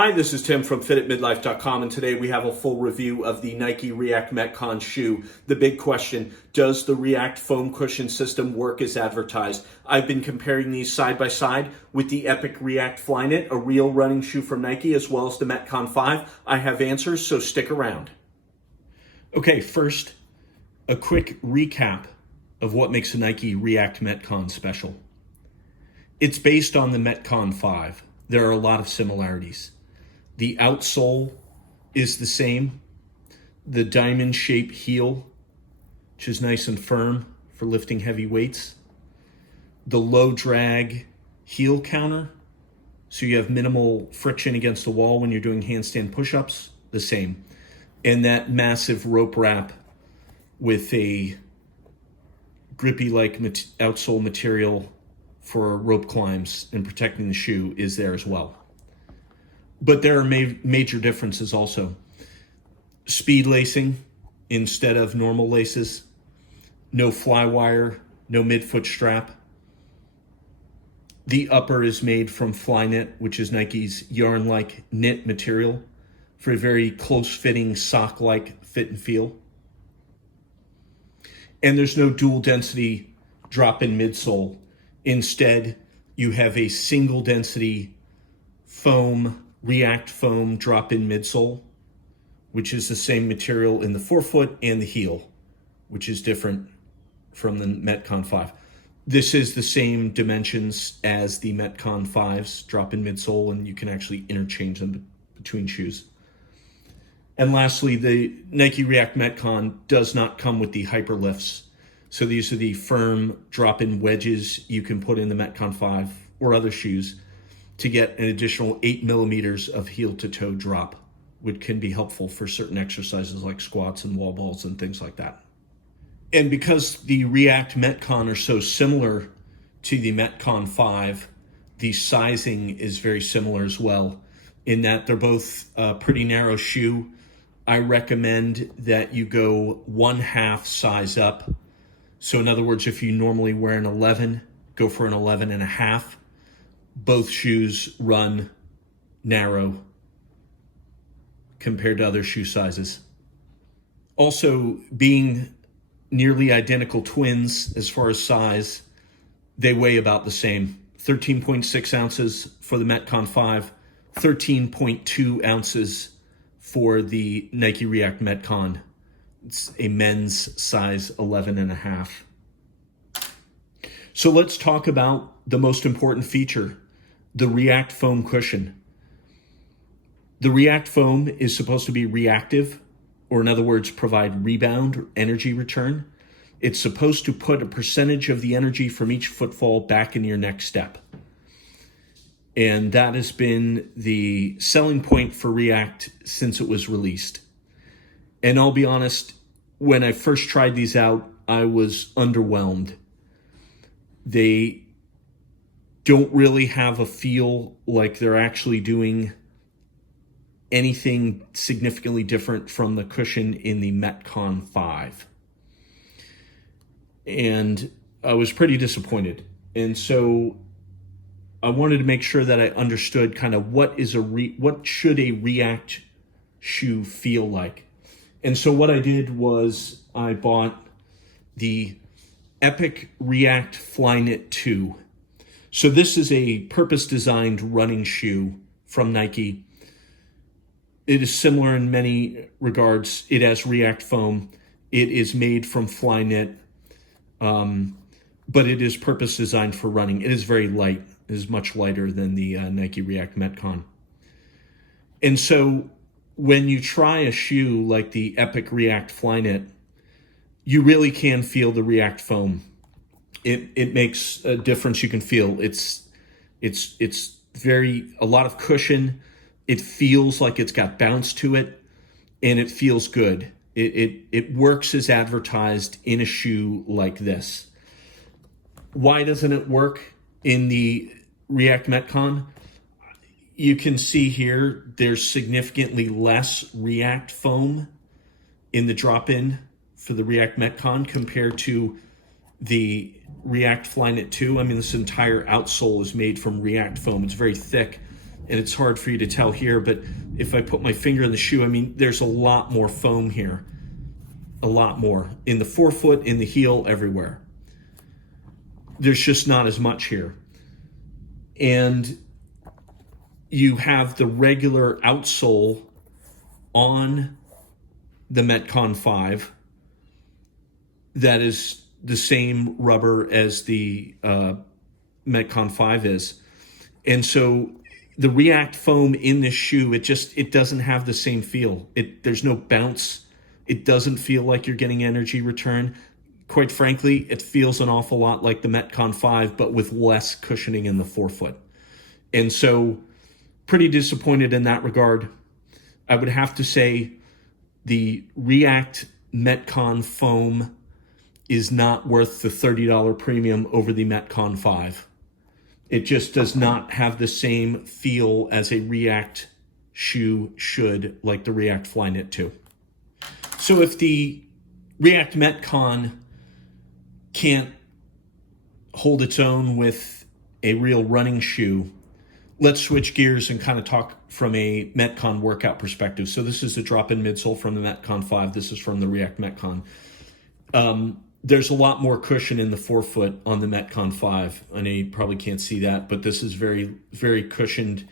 Hi, this is Tim from fititmidlife.com, and today we have a full review of the Nike React Metcon shoe. The big question, does the React foam cushion system work as advertised? I've been comparing these side by side with the Epic React Flyknit, a real running shoe from Nike, as well as the Metcon 5. I have answers, so stick around. Okay, first, a quick recap of what makes the Nike React Metcon special. It's based on the Metcon 5. There are a lot of similarities. The outsole is the same. The diamond shape heel, which is nice and firm for lifting heavy weights. The low drag heel counter, so you have minimal friction against the wall when you're doing handstand push-ups, the same. And that massive rope wrap with a grippy-like outsole material for rope climbs and protecting the shoe is there as well. But there are major differences also. Speed lacing instead of normal laces. No fly wire, no midfoot strap. The upper is made from Flyknit, which is Nike's yarn-like knit material for a very close-fitting sock-like fit and feel. And there's no dual density drop-in midsole. Instead, you have a single density foam, React foam drop-in midsole, which is the same material in the forefoot and the heel, which is different from the Metcon 5. This is the same dimensions as the Metcon 5's drop-in midsole, and you can actually interchange them between shoes. And lastly, the Nike React Metcon does not come with the hyper lifts. So these are the firm drop-in wedges you can put in the Metcon 5 or other shoes to get an additional 8 millimeters of heel-to-toe drop, which can be helpful for certain exercises like squats and wall balls and things like that. And because the React Metcon are so similar to the Metcon 5, the sizing is very similar as well, in that they're both a pretty narrow shoe. I recommend that you go 1/2 size up. So in other words, if you normally wear an 11, go for an 11.5. Both shoes run narrow compared to other shoe sizes. Also, being nearly identical twins as far as size, they weigh about the same. 13.6 ounces for the Metcon 5, 13.2 ounces for the Nike React Metcon. It's a men's size 11.5. So let's talk about the most important feature, the React foam cushion. The React foam is supposed to be reactive, or in other words, provide rebound or energy return. It's supposed to put a percentage of the energy from each footfall back in your next step. And that has been the selling point for React since it was released. And I'll be honest, when I first tried these out, I was underwhelmed. They don't really have a feel like they're actually doing anything significantly different from the cushion in the Metcon 5. And I was pretty disappointed. And so I wanted to make sure that I understood kind of what should a React shoe feel like. And so what I did was I bought the Epic React Flyknit 2. So this is a purpose-designed running shoe from Nike. It is similar in many regards. It has React foam. It is made from Flyknit, but it is purpose-designed for running. It is very light. It is much lighter than the Nike React Metcon. And so when you try a shoe like the Epic React Flyknit, you really can feel the React foam. It makes a difference. You can feel it's a lot of cushion. It feels like it's got bounce to it, and it feels good. It works as advertised in a shoe like this. Why doesn't it work in the React Metcon? You can see here there's significantly less React foam in the drop-in for the React Metcon compared to the React Flyknit 2. I mean, this entire outsole is made from React foam. It's very thick and it's hard for you to tell here, but if I put my finger in the shoe, I mean, there's a lot more foam here. A lot more. In the forefoot, in the heel, everywhere. There's just not as much here. And you have the regular outsole on the Metcon 5 that is the same rubber as the Metcon 5 is. And so the React foam in this shoe, it doesn't have the same feel. There's no bounce. It doesn't feel like you're getting energy return. Quite frankly, it feels an awful lot like the Metcon 5, but with less cushioning in the forefoot. And so pretty disappointed in that regard. I would have to say the React Metcon foam is not worth the $30 premium over the Metcon 5. It just does not have the same feel as a React shoe should, like the React Flyknit 2. So if the React Metcon can't hold its own with a real running shoe, let's switch gears and kind of talk from a Metcon workout perspective. So this is the drop-in midsole from the Metcon 5. This is from the React Metcon. There's a lot more cushion in the forefoot on the Metcon 5. I know you probably can't see that, but this is very, very cushioned,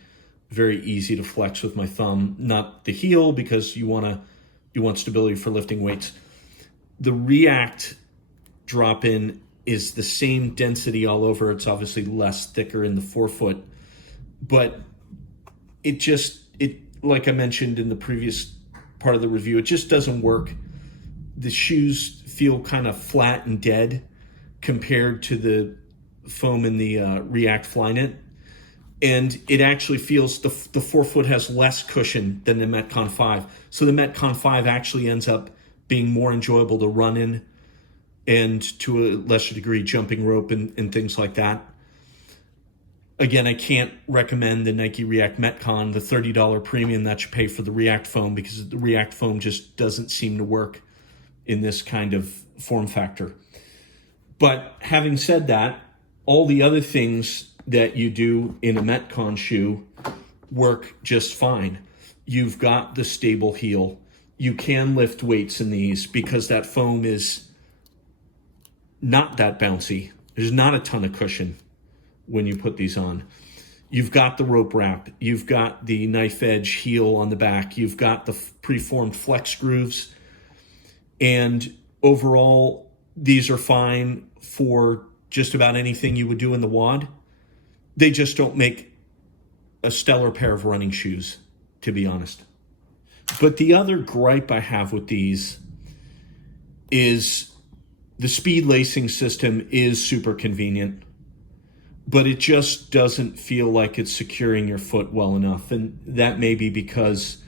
very easy to flex with my thumb. Not the heel, because you want stability for lifting weights. The React drop-in is the same density all over. It's obviously less thicker in the forefoot, but it like I mentioned in the previous part of the review, it just doesn't work. The shoes feel kind of flat and dead compared to the foam in the React Flyknit. And it actually feels, the forefoot has less cushion than the Metcon 5. So the Metcon 5 actually ends up being more enjoyable to run in, and to a lesser degree, jumping rope and things like that. Again, I can't recommend the Nike React Metcon, the $30 premium that you pay for the React foam, because the React foam just doesn't seem to work in this kind of form factor. But having said that, all the other things that you do in a Metcon shoe work just fine. You've got the stable heel. You can lift weights in these because that foam is not that bouncy. There's not a ton of cushion when you put these on. You've got the rope wrap. You've got the knife edge heel on the back. You've got the preformed flex grooves. And overall, these are fine for just about anything you would do in the WOD. They just don't make a stellar pair of running shoes, to be honest. But the other gripe I have with these is the speed lacing system is super convenient, but it just doesn't feel like it's securing your foot well enough. And that may be because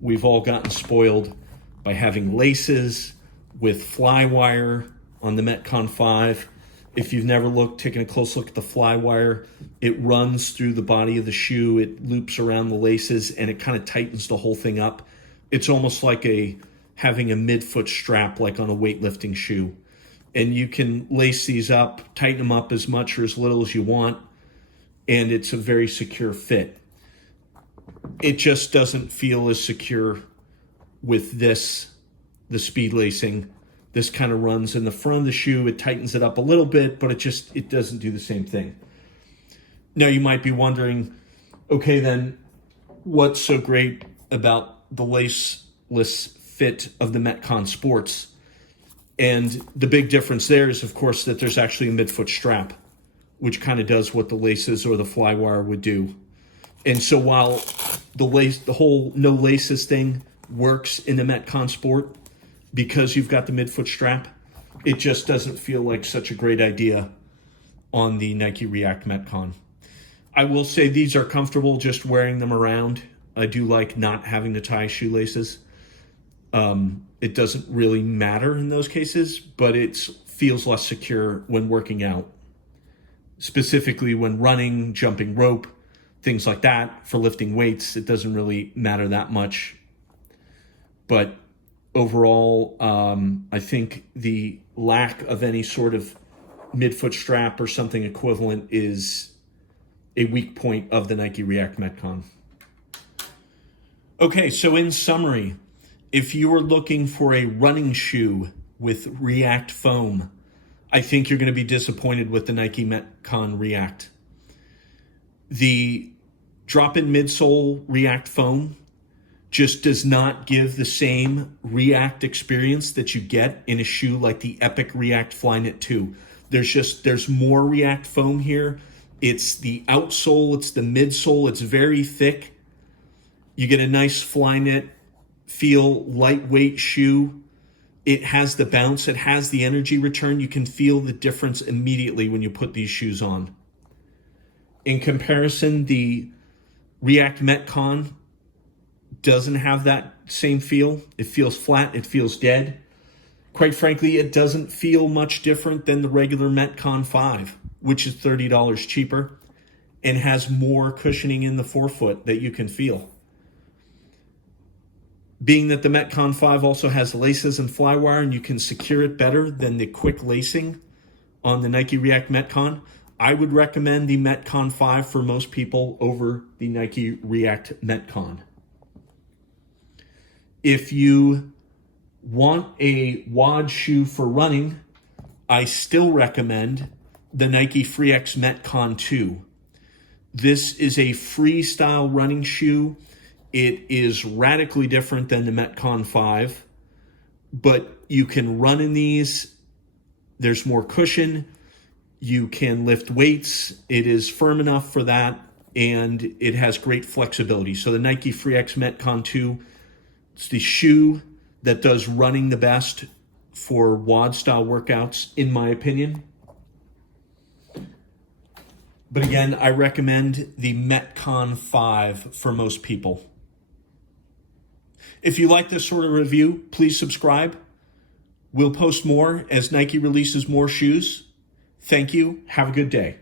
we've all gotten spoiled by having laces with fly wire on the Metcon 5. If you've never taken a close look at the fly wire, it runs through the body of the shoe, it loops around the laces, and it kind of tightens the whole thing up. It's almost like having a midfoot strap like on a weightlifting shoe. And you can lace these up, tighten them up as much or as little as you want, and it's a very secure fit. It just doesn't feel as secure with the speed lacing. This kind of runs in the front of the shoe. It tightens it up a little bit, but it doesn't do the same thing. Now you might be wondering, okay, then what's so great about the laceless fit of the Metcon Sports? And the big difference there is, of course, that there's actually a midfoot strap, which kind of does what the laces or the fly wire would do. And so while the whole no laces thing works in the Metcon Sport, because you've got the midfoot strap, it just doesn't feel like such a great idea on the Nike React Metcon. I will say these are comfortable just wearing them around. I do like not having to tie shoelaces. It doesn't really matter in those cases, but it feels less secure when working out. Specifically when running, jumping rope, things like that. For lifting weights, it doesn't really matter that much. But overall, I think the lack of any sort of midfoot strap or something equivalent is a weak point of the Nike React Metcon. Okay, so in summary, if you are looking for a running shoe with React foam, I think you're going to be disappointed with the Nike Metcon React. The drop-in midsole React foam just does not give the same React experience that you get in a shoe like the Epic React Flyknit 2. There's more React foam here. It's the outsole, it's the midsole, it's very thick. You get a nice Flyknit feel, lightweight shoe. It has the bounce, it has the energy return. You can feel the difference immediately when you put these shoes on. In comparison, the React Metcon doesn't have that same feel. It feels flat, it feels dead. Quite frankly, it doesn't feel much different than the regular Metcon 5, which is $30 cheaper and has more cushioning in the forefoot that you can feel. Being that the Metcon 5 also has laces and flywire and you can secure it better than the quick lacing on the Nike React Metcon, I would recommend the Metcon 5 for most people over the Nike React Metcon. If you want a WOD shoe for running, I still recommend the Nike React Metcon 2. This is a freestyle running shoe. It is radically different than the Metcon 5, but you can run in these. There's more cushion. You can lift weights. It is firm enough for that, and it has great flexibility. So the Nike React Metcon 2, it's the shoe that does running the best for WOD-style workouts, in my opinion. But again, I recommend the Metcon 5 for most people. If you like this sort of review, please subscribe. We'll post more as Nike releases more shoes. Thank you. Have a good day.